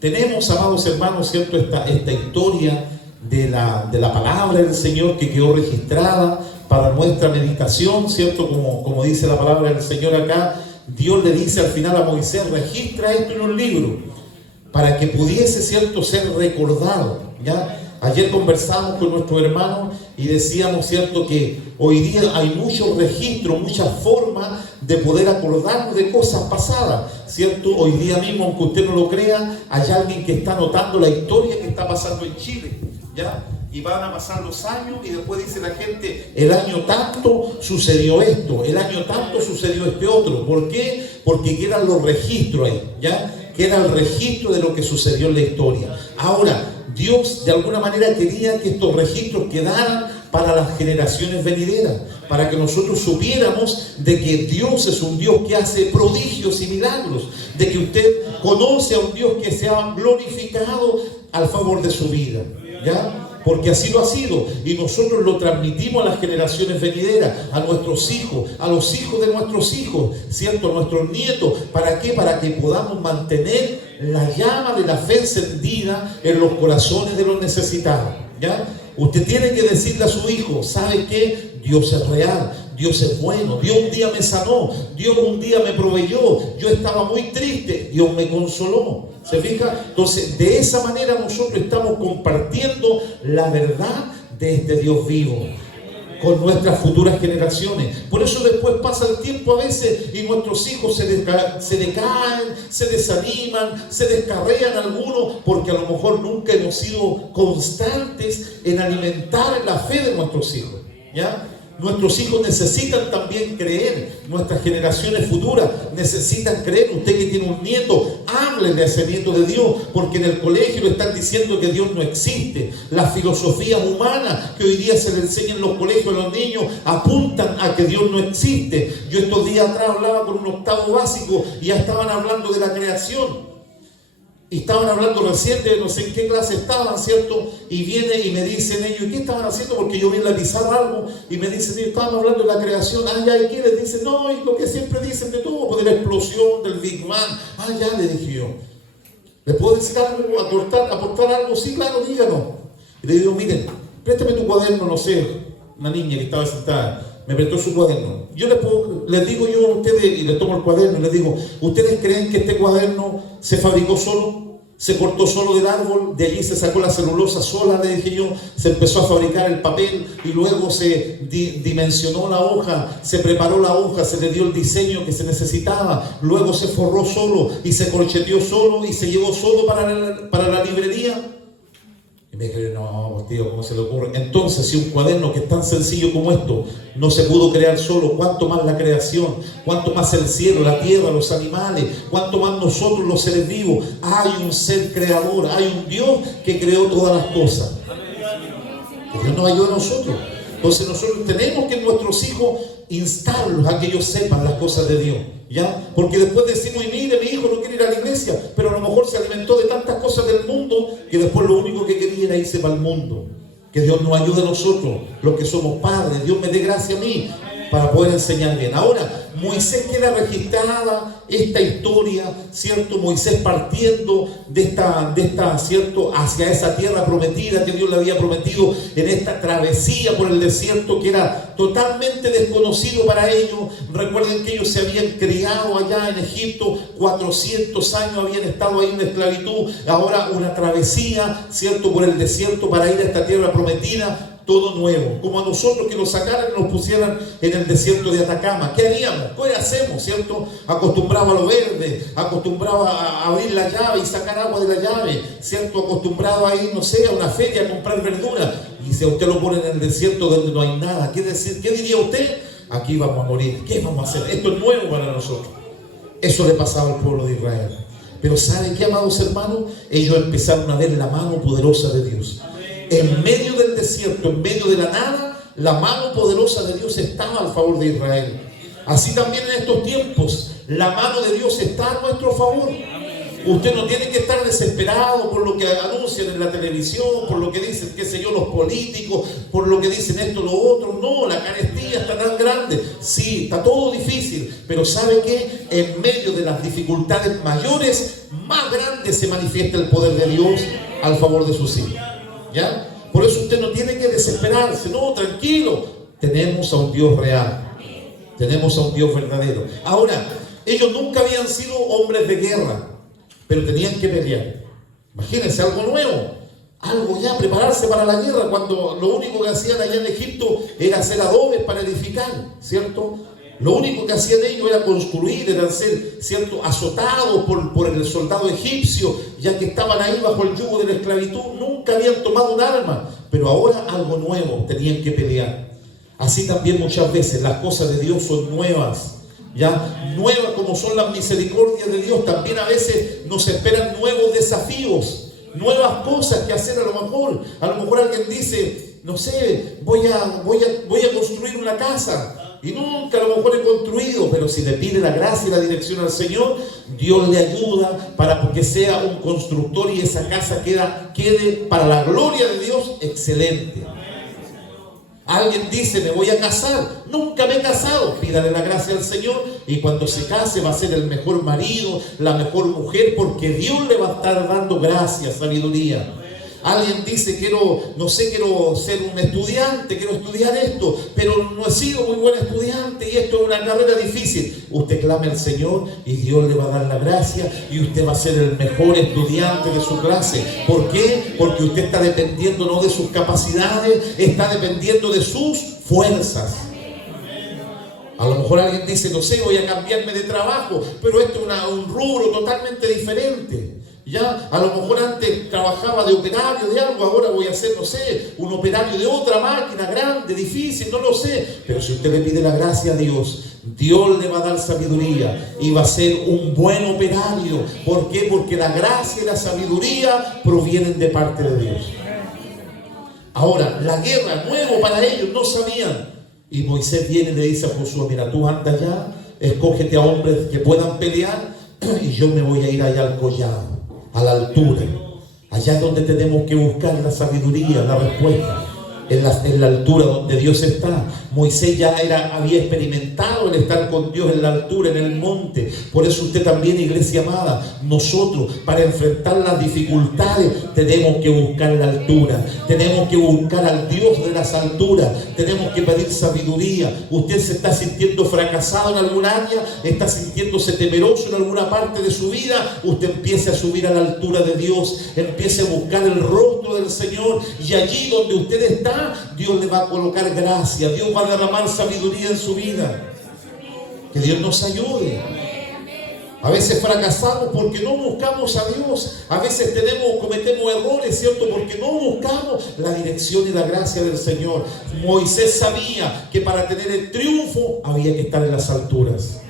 Tenemos, amados hermanos, ¿cierto? Esta historia de la palabra del Señor que quedó registrada para nuestra meditación, ¿cierto? Como dice la palabra del Señor acá, Dios le dice al final a Moisés: registra esto en un libro para que pudiese, ¿cierto?, ser recordado, ¿ya? Ayer conversamos con nuestros hermanos y decíamos, ¿cierto?, que hoy día hay muchos registros, muchas formas de poder acordarnos de cosas pasadas, ¿cierto? Hoy día mismo, aunque usted no lo crea, hay alguien que está anotando la historia que está pasando en Chile, ¿ya? Y van a pasar los años y después dice la gente: el año tanto sucedió esto, el año tanto sucedió este otro. ¿Por qué? Porque quedan los registros ahí, ¿ya? Queda el registro de lo que sucedió en la historia. Ahora, Dios de alguna manera quería que estos registros quedaran para las generaciones venideras, para que nosotros supiéramos de que Dios es un Dios que hace prodigios y milagros, de que usted conoce a un Dios que se ha glorificado al favor de su vida, ¿ya? Porque así lo ha sido, y nosotros lo transmitimos a las generaciones venideras, a nuestros hijos, a los hijos de nuestros hijos, ¿cierto? A nuestros nietos. ¿Para qué? Para que podamos mantener la llama de la fe encendida en los corazones de los necesitados, ¿ya? Usted tiene que decirle a su hijo: ¿sabe qué? Dios es real, Dios es bueno, Dios un día me sanó, Dios un día me proveyó, yo estaba muy triste, Dios me consoló. ¿Se fija? Entonces, de esa manera nosotros estamos compartiendo la verdad de este Dios vivo con nuestras futuras generaciones. Por eso después pasa el tiempo a veces y nuestros hijos se decaen, se desaniman, se descarrean algunos, porque a lo mejor nunca hemos sido constantes en alimentar la fe de nuestros hijos, ¿ya? Nuestros hijos necesitan también creer, nuestras generaciones futuras necesitan creer. Usted que tiene un nieto, háblele a ese nieto de Dios, porque en el colegio le están diciendo que Dios no existe. Las filosofías humanas que hoy día se le enseñan en los colegios a los niños apuntan a que Dios no existe. Yo estos días atrás hablaba con un octavo básico y ya estaban hablando de la creación. Y estaban hablando recién de no sé en qué clase estaban, ¿cierto? Y viene y me dicen ellos: ¿y qué estaban haciendo? Porque yo vi en la pizarra algo y me dicen ellos: estaban hablando de la creación. Ah, ya, ¿y qué les dicen? No, y lo que siempre dicen de todo, de la explosión, del Big Bang. Ah, ya, le dije yo: ¿le puedo decir algo, aportar algo? Sí, claro, díganos. Y le digo: miren, préstame tu cuaderno, no sé, una niña que estaba sentada me prestó su cuaderno. Yo les digo yo a ustedes, y les tomo el cuaderno y les digo: ¿ustedes creen que este cuaderno se fabricó solo? ¿Se cortó solo del árbol? De allí se sacó la celulosa sola, le dije yo. Se empezó a fabricar el papel y luego se dimensionó la hoja, se preparó la hoja, se le dio el diseño que se necesitaba, luego se forró solo y se corcheteó solo y se llevó solo para la librería. Y me dijeron: no, tío, ¿cómo se le ocurre? Entonces, si un cuaderno que es tan sencillo como esto no se pudo crear solo, ¿cuánto más la creación? ¿Cuánto más el cielo, la tierra, los animales? ¿Cuánto más nosotros, los seres vivos? Hay un ser creador, hay un Dios que creó todas las cosas. Que Dios nos ayuda a nosotros. Entonces nosotros tenemos que nuestros hijos instarlos a que ellos sepan las cosas de Dios, ¿ya? Porque después decimos: y mire, mi hijo no quiere ir a la iglesia, pero a lo mejor se alimentó de tantas cosas del mundo que después lo único que quería era irse para el mundo. Que Dios nos ayude a nosotros, los que somos padres. Dios me dé gracia a mí para poder enseñar bien. Ahora, Moisés queda registrada esta historia, ¿cierto? Moisés partiendo de esta, ¿cierto?, hacia esa tierra prometida que Dios le había prometido, en esta travesía por el desierto que era totalmente desconocido para ellos. Recuerden que ellos se habían criado allá en Egipto, 400 años habían estado ahí en esclavitud. Ahora una travesía, ¿cierto?, por el desierto para ir a esta tierra prometida. Todo nuevo, como a nosotros que nos sacaran y nos pusieran en el desierto de Atacama. ¿Qué haríamos? ¿Qué hacemos? ¿Cierto? Acostumbrado a lo verde, acostumbrado a abrir la llave y sacar agua de la llave, ¿cierto? Acostumbrado a ir, no sé, a una feria a comprar verdura. Y si a usted lo pone en el desierto donde no hay nada, ¿qué diría usted? Aquí vamos a morir. ¿Qué vamos a hacer? Esto es nuevo para nosotros. Eso le pasaba al pueblo de Israel. Pero ¿saben qué, amados hermanos? Ellos empezaron a ver la mano poderosa de Dios. En medio del desierto, en medio de la nada, la mano poderosa de Dios estaba al favor de Israel. Así también en estos tiempos, la mano de Dios está a nuestro favor. Usted no tiene que estar desesperado por lo que anuncian en la televisión, por lo que dicen, qué sé yo, los políticos, por lo que dicen esto, lo otro. No, la carestía está tan grande. Sí, está todo difícil, pero ¿sabe qué? En medio de las dificultades mayores, más grandes se manifiesta el poder de Dios al favor de sus hijos. ¿Ya? Por eso usted no tiene que desesperarse. No, tranquilo. Tenemos a un Dios real. Tenemos a un Dios verdadero. Ahora, ellos nunca habían sido hombres de guerra, pero tenían que pelear. Imagínense, algo nuevo, algo ya, prepararse para la guerra, cuando lo único que hacían allá en Egipto era hacer adobes para edificar, ¿cierto? Lo único que hacían ellos era construir, era ser, ¿cierto?, azotados por el soldado egipcio, ya que estaban ahí bajo el yugo de la esclavitud. Nunca habían tomado un arma, pero ahora algo nuevo, tenían que pelear. Así también muchas veces las cosas de Dios son nuevas. Ya, nuevas como son las misericordias de Dios, también a veces nos esperan nuevos desafíos, nuevas cosas que hacer. A lo mejor alguien dice, no sé, voy a construir una casa, y nunca a lo mejor he construido, pero si le pide la gracia y la dirección al Señor, Dios le ayuda para que sea un constructor y esa casa quede para la gloria de Dios excelente. Alguien dice, me voy a casar. Nunca me he casado. Pídale la gracia al Señor y cuando se case va a ser el mejor marido, la mejor mujer, porque Dios le va a estar dando gracia, sabiduría. Alguien dice, quiero ser un estudiante, quiero estudiar esto, pero no he sido muy buen estudiante y esto es una carrera difícil. Usted clame al Señor y Dios le va a dar la gracia y usted va a ser el mejor estudiante de su clase. ¿Por qué? Porque usted está dependiendo no de sus capacidades, está dependiendo de sus fuerzas. A lo mejor alguien dice, no sé, voy a cambiarme de trabajo, pero esto es un rubro totalmente diferente. Ya, a lo mejor antes trabajaba de operario de algo, ahora voy a ser, no sé, un operario de otra máquina grande, difícil, no lo sé. Pero si usted le pide la gracia a Dios, Dios le va a dar sabiduría y va a ser un buen operario. ¿Por qué? Porque la gracia y la sabiduría provienen de parte de Dios. Ahora, la guerra, nuevo para ellos, no sabían. Y Moisés viene y le dice a Josué, mira, tú anda allá, escógete a hombres que puedan pelear y yo me voy a ir allá al collado, a la altura. Allá es donde tenemos que buscar la sabiduría, la respuesta. En la altura donde Dios está. Moisés ya había experimentado el estar con Dios en la altura, en el monte. Por eso usted también, iglesia amada, nosotros para enfrentar las dificultades tenemos que buscar la altura, tenemos que buscar al Dios de las alturas, tenemos que pedir sabiduría. Usted se está sintiendo fracasado en algún área, está sintiéndose temeroso en alguna parte de su vida, usted empiece a subir a la altura de Dios, empiece a buscar el rostro del Señor y allí donde usted está, Dios le va a colocar gracia, Dios va a derramar sabiduría en su vida. Que Dios nos ayude. A veces fracasamos porque no buscamos a Dios. A veces cometemos errores, ¿cierto? Porque no buscamos la dirección y la gracia del Señor. Moisés sabía que para tener el triunfo había que estar en las alturas.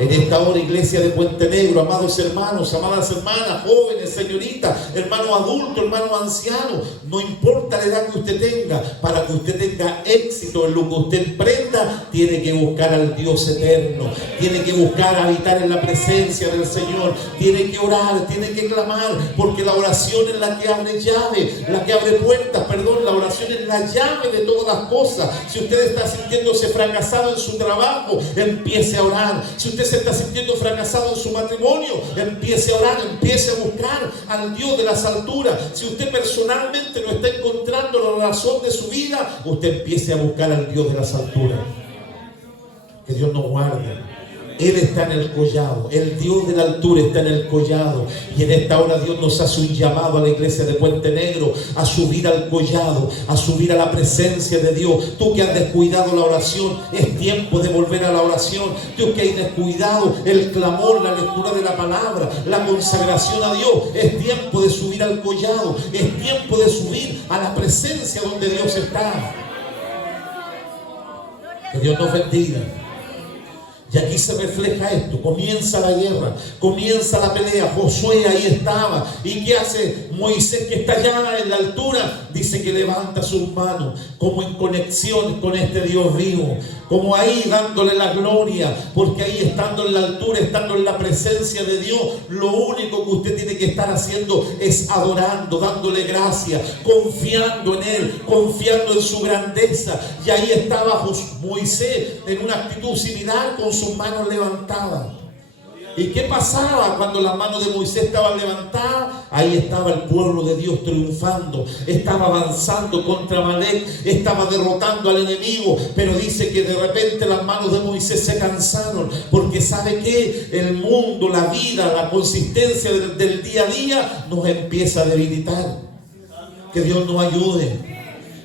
En esta hora, iglesia de Puente Negro, amados hermanos, amadas hermanas, jóvenes, señoritas, hermanos adultos, hermanos ancianos, no importa la edad que usted tenga, para que usted tenga éxito en lo que usted emprenda, tiene que buscar al Dios eterno, tiene que buscar habitar en la presencia del Señor, tiene que orar, tiene que clamar, porque la oración es la que abre llave, la que abre puertas, la oración es la llave de todas las cosas. Si usted está sintiéndose fracasado en su trabajo, empiece a orar. Si usted se está sintiendo fracasado en su matrimonio, empiece a orar, empiece a buscar al Dios de las alturas. Si usted personalmente no está encontrando la razón de su vida, usted empiece a buscar al Dios de las alturas. Que Dios nos guarde. Él está en el collado, el Dios de la altura está en el collado. Y en esta hora Dios nos hace un llamado a la iglesia de Puente Negro a subir al collado, a subir a la presencia de Dios. Tú que has descuidado la oración, es tiempo de volver a la oración. Tú que has descuidado el clamor, la lectura de la palabra, la consagración a Dios, es tiempo de subir al collado, es tiempo de subir a la presencia donde Dios está. Que Dios nos bendiga. Y aquí se refleja esto, comienza la guerra, comienza la pelea. Josué ahí estaba. ¿Y qué hace Moisés, que está allá en la altura? Dice que levanta sus manos como en conexión con este Dios vivo, como ahí dándole la gloria, porque ahí estando en la altura, estando en la presencia de Dios, lo único que usted tiene que estar haciendo es adorando, dándole gracias, confiando en Él, confiando en su grandeza. Y ahí estaba Moisés en una actitud similar, con sus manos levantadas. ¿Y qué pasaba cuando las manos de Moisés estaban levantadas? Ahí estaba el pueblo de Dios triunfando, estaba avanzando contra Amalek, estaba derrotando al enemigo. Pero dice que de repente las manos de Moisés se cansaron, porque ¿sabe qué? El mundo, la vida, la consistencia del día a día nos empieza a debilitar. Que Dios nos ayude.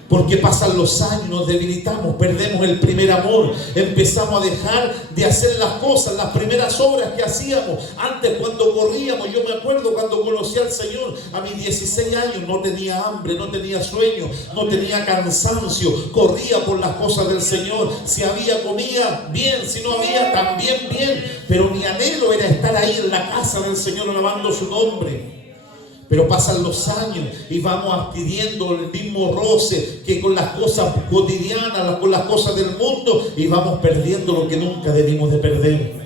Porque pasan los años, nos debilitamos, perdemos el primer amor, empezamos a dejar de hacer las cosas, las primeras obras que hacíamos. Antes, cuando corríamos, yo me acuerdo cuando conocí al Señor a mis 16 años, no tenía hambre, no tenía sueño, no tenía cansancio, corría por las cosas del Señor. Si había comida, bien; si no había, también bien. Pero mi anhelo era estar ahí en la casa del Señor alabando su nombre. Pero pasan los años y vamos adquiriendo el mismo roce que con las cosas cotidianas, con las cosas del mundo, y vamos perdiendo lo que nunca debimos de perder.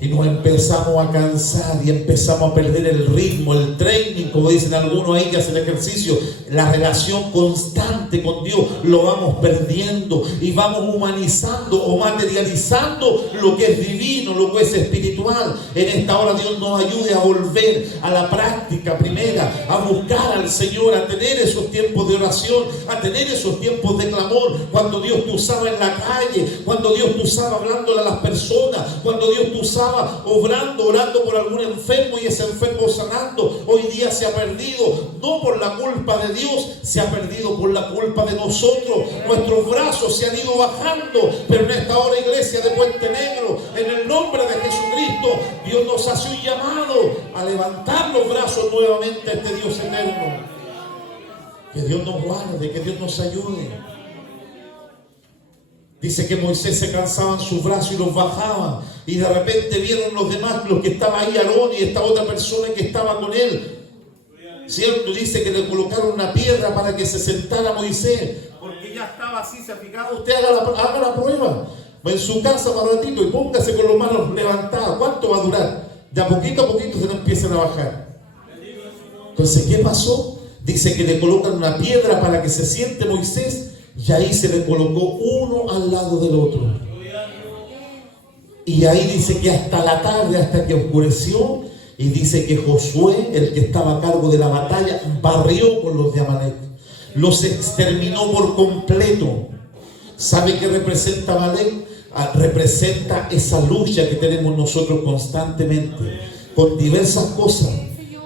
Y nos empezamos a cansar y empezamos a perder el ritmo, el training, como dicen algunos ahí que hacen ejercicio. La relación constante con Dios lo vamos perdiendo y vamos humanizando o materializando lo que es divino, lo que es espiritual. En esta hora Dios nos ayude a volver a la práctica primera, a buscar al Señor, a tener esos tiempos de oración, a tener esos tiempos de clamor. Cuando Dios te usaba en la calle, cuando Dios te usaba hablándole a las personas, cuando Dios te usaba orando por algún enfermo y ese enfermo sanando. Hoy día se ha perdido, no por la culpa de Dios, se ha perdido por la culpa de nosotros. Nuestros brazos se han ido bajando. Pero en esta hora, iglesia de Puente Negro, en el nombre de Jesucristo, Dios nos hace un llamado a levantar los brazos nuevamente a este Dios eterno. Que Dios nos guarde, que Dios nos ayude. Dice que Moisés se cansaba en sus brazos y los bajaba. Y de repente vieron los demás, los que estaban ahí, Aarón y esta otra persona que estaba con él. ¿Cierto? Dice que le colocaron una piedra para que se sentara Moisés. Porque ya estaba así, se ha fijado. Usted haga la prueba. Va en su casa para ratito y póngase con las manos levantadas. ¿Cuánto va a durar? De a poquito se le empiezan a bajar. Entonces, ¿qué pasó? Dice que le colocan una piedra para que se siente Moisés. Y ahí se le colocó uno al lado del otro. Y ahí dice que hasta la tarde, hasta que oscureció, y dice que Josué, el que estaba a cargo de la batalla, barrió con los de Amalek. Los exterminó por completo. ¿Sabe qué representa Amalek? Representa esa lucha que tenemos nosotros constantemente con diversas cosas.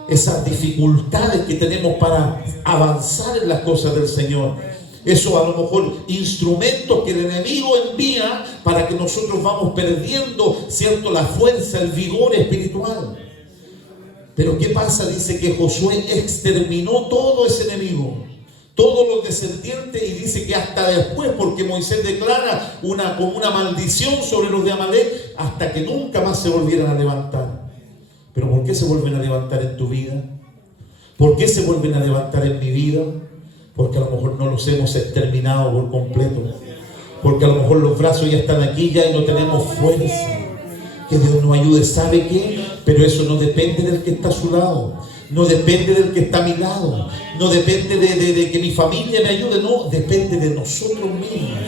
Esas dificultades que tenemos para avanzar en las cosas del Señor. Eso a lo mejor instrumentos que el enemigo envía para que nosotros vamos perdiendo, ¿cierto?, la fuerza, el vigor espiritual. Pero ¿qué pasa? Dice que Josué exterminó todo ese enemigo, todos los descendientes, y dice que hasta después, porque Moisés declara como una maldición sobre los de Amalek, hasta que nunca más se volvieran a levantar. ¿Pero por qué se vuelven a levantar en tu vida? ¿Por qué se vuelven a levantar en mi vida? Porque a lo mejor no los hemos exterminado por completo. Porque a lo mejor los brazos ya están aquí ya y no tenemos fuerza. Que Dios nos ayude. ¿Sabe qué? Pero eso no depende del que está a su lado. No depende del que está a mi lado. No depende de que mi familia me ayude. No, depende de nosotros mismos.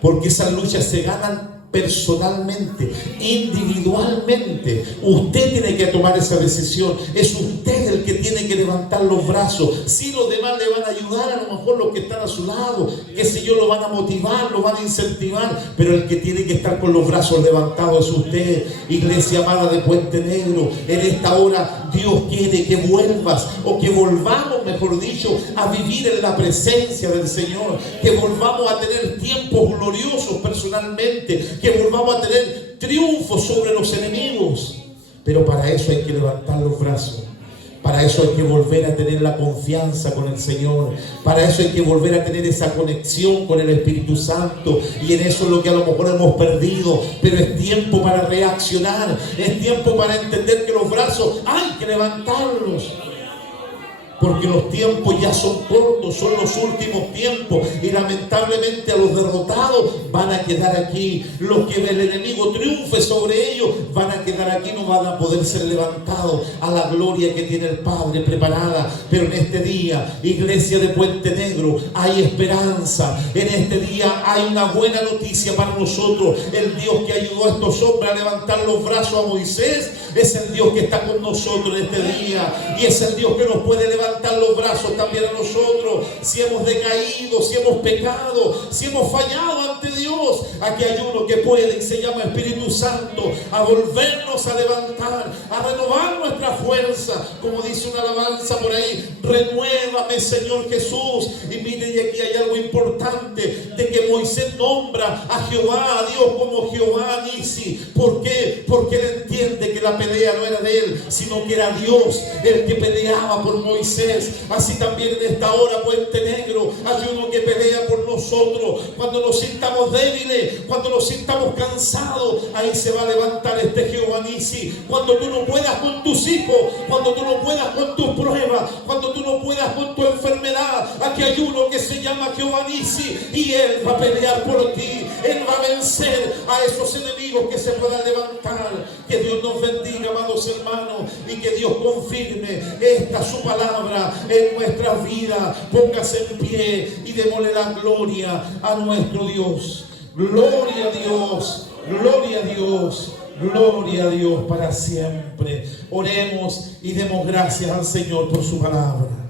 Porque esas luchas se ganan personalmente, individualmente. Usted tiene que tomar esa decisión. Es usted el que tiene que levantar los brazos. Si los demás le van a ayudar, a lo mejor los que están a su lado, qué sé yo, lo van a motivar, lo van a incentivar, pero el que tiene que estar con los brazos levantados es usted. Iglesia amada de Puente Negro, en esta hora Dios quiere que vuelvas, o que volvamos, mejor dicho, a vivir en la presencia del Señor, que volvamos a tener tiempos gloriosos personalmente, que volvamos a tener triunfo sobre los enemigos. Pero para eso hay que levantar los brazos. Para eso hay que volver a tener la confianza con el Señor. Para eso hay que volver a tener esa conexión con el Espíritu Santo. Y en eso es lo que a lo mejor hemos perdido. Pero es tiempo para reaccionar. Es tiempo para entender que los brazos hay que levantarlos. Porque los tiempos ya son cortos, son los últimos tiempos. Y lamentablemente a los derrotados van a quedar aquí. Los que el enemigo triunfe sobre ellos van a quedar aquí, no van a poder ser levantados a la gloria que tiene el Padre preparada. Pero en este día, iglesia de Puente Negro, hay esperanza. En este día hay una buena noticia para nosotros. El Dios que ayudó a estos hombres a levantar los brazos a Moisés es el Dios que está con nosotros en este día. Y es el Dios que nos puede levantar los brazos también a nosotros. Si hemos decaído, si hemos pecado, si hemos fallado ante Dios, aquí hay uno que puede y se llama Espíritu Santo, a volvernos a levantar, a renovar nuestra fuerza. Como dice una alabanza por ahí: renuévame, Señor Jesús. Y mire, y aquí hay algo importante, de que Moisés nombra a Jehová, a Dios, como Jehová Nisi. ¿Por qué? Porque él entiende que la pelea no era de él, sino que era Dios el que peleaba por Moisés. Así también en esta hora, Puente Negro, hay uno que pelea por nosotros. Cuando nos sintamos débiles, cuando nos sintamos cansados, ahí se va a levantar este Jehová Nisi. Cuando tú no puedas con tus hijos, cuando tú no puedas con tus pruebas, cuando tú no puedas con tu enfermedad, aquí hay uno que se llama Jehová Nisi, y él va a pelear por ti. Él va a vencer a esos enemigos que se puedan levantar. Que Dios nos bendiga, amados hermanos, y que Dios confirme esta su palabra en nuestras vidas. Póngase en pie y démosle la gloria a nuestro Dios. Gloria a Dios, gloria a Dios, gloria a Dios para siempre. Oremos y demos gracias al Señor por su palabra.